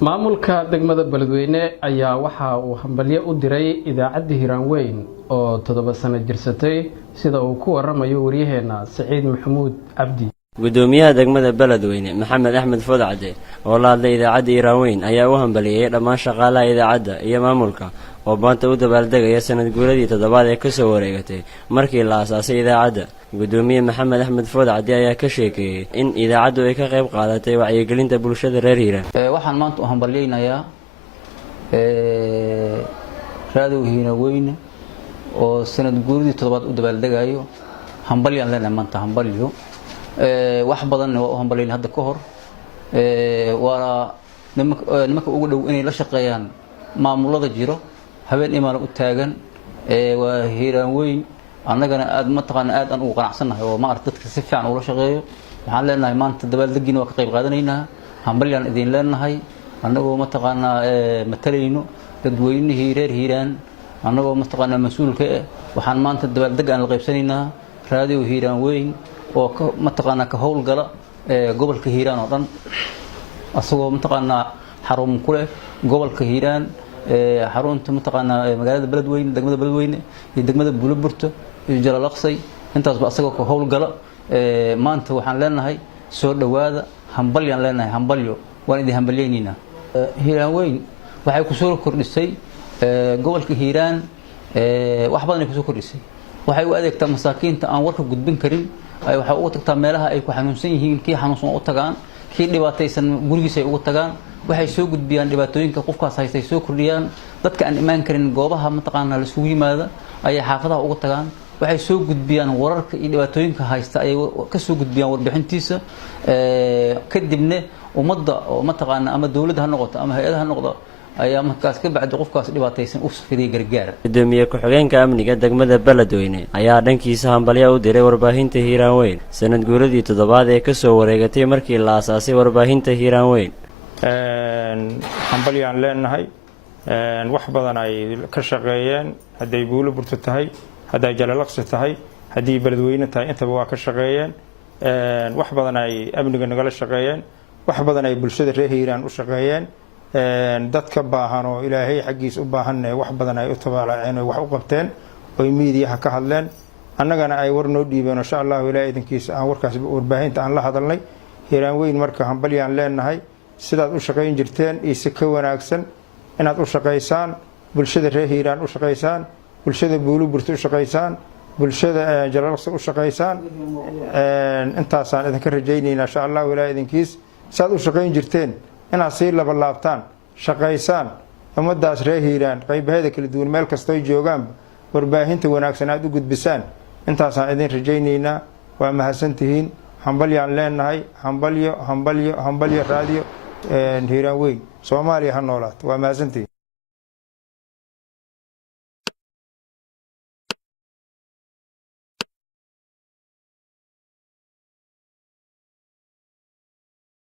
maamulka degmada Beledweyne ayaa waxa uu hambalyo u diray idaacadda Hiranweyn oo 7 sano jirsatay sida uu ku waramayo wariyaheena Saciid Maxamuud Cabdi. gudoomiyaha degmada Beledweyne Maxamed Axmed Foodacade oo la hadlay idaacadda Hiranweyn ayaa u hambaliyay dhammaan shaqaalaha idaacadda iyo maamulka oo maanta u dabaaldegaya sanad guuradii 7aad ee ka soo wareegatay markii la aasaasay idaacadda. gudoomiye Maxamed Axmed Foodacade ayaa ka sheekay in idaacaddu ay ka qayb qaadatay wacyigelinta bulshada reer Hiiraan. waxaan maanta u hambaliyaynayaa raadiyo Hiranweyn oo sanad guuradii 7aad u dabaaldegayo. hambaliyaan leenahay maanta hambaliyo wax badan oo hambaliyay hadda ka hor waa nimanka ugu dhow inay la shaqeeyaan maamulada jiro habeen imaan u taagan waa Hiranweyn annagana aad ma taqaan aad aan ugu qanacsanahay oo ma aragtay dadka si fiican ula shaqeeyo. waxaan leenahay maanta dabaaldegiina waa ka qayb qaadanaynaa hambaliyaan idin leenahay annagoo ma taqaan matalayno dadweynihii reer Hiiraan annagoo ma taqaan mas'uulka waxaan maanta dabaaldeg aan la qaybsanaynaa raadiyo Hiranweyn oo ma taqaan ka howlgala gobolka Hiiraan oo dhan asagoo ma taqaan xarun ku leh gobolka Hiiraan xarunta ma taqaan magaalada Beledweyne degmada Beledweyne iyo degmada Buulaburta iyo Jalalaqsi intaasba asagoo ka howlgala. maanta waxaan leenahay soo dhawaada hambaliyaan leenahay hambalyo waan idin hambalyeynina. Hiranweyn waxay ku soo kordhisay gobolka Hiiraan wax badan ay ku soo kordhisay. waxay u adeegtaa masaakiinta aan warka gudbin karin ay waxa ugu tagtaa meelaha ay ku xanuunsan yihiin kii xanuunsan u tagaan kii dhibaataysan gurigiisa ay ugu tagaan waxay soo gudbiyaan dhibaatooyinka qofkaas haystay soo kordhiyaan dadka aan imaan karin goobaha ma taqaan la isugu yimaada ay xaafadaha ugu tagaan waxay soo gudbiyaan wararka iyo dhibaatooyinka haysta ay ka soo gudbiyaan warbixintiisa kadibna ummadda oo ma taqaan ama dawladda ha noqoto ama hay'adaha ha noqdo ayaa markaas ka bacdi qofkaas dhibaataysan u safriye gargaar. gudoomiye ku-xigeenka amniga degmada Beledweyne ayaa dhankiisa hambalyo u diray warbaahinta Hiranweyn sanad guuradii 7aad ee ka soo wareegatay markii la aasaasay warbaahinta Hiranweyn. hambalyaan leenahay wax badan ay ka shaqeeyeen haday Buulaburta tahay haday Jalalaqsi tahay haday Beledweyne tahay intaba waa ka shaqeeyeen wax badan ay amniga nagala shaqeeyeen wax badan ay bulshada reer Hiiraan u shaqeeyeen dadka baahan oo Ilaahay xaqiis u baahan wax badan ay u tabaalaaceen oo wax u qabteen oo miidiyaha ka hadleen annagana ay war noo dhiibeen insha Allah Ilaahay idinkiisa aan warkaas warbaahinta aan la hadalnay. Hiranweyn marka hambalyaan leenahay sidaad u shaqeyn jirteen iyo si ka wanaagsan inaad u shaqeysaan bulshada reer Hiiraan u shaqeysaan bulshada Buulaburta u shaqeysaan bulshada Jalalaqsi u shaqeysaan intaasaan idinka rajaynaynaa insha Allah Ilaahay idinkiisa saad u shaqeyn jirteen inaad sii laba laabtaan shaqeysaan ummadaas reer Hiiraan qaybaheeda kala duwan meel kasta ay joogaan warbaahinta wanaagsan aad u gudbisaan intaasaan idin rajaynaynaa. waa mahadsantihiin hambalyaan leenahay hambalyo raadiyo Hiranweyn Soomaaliya ha noolaato waa mahadsantihiin.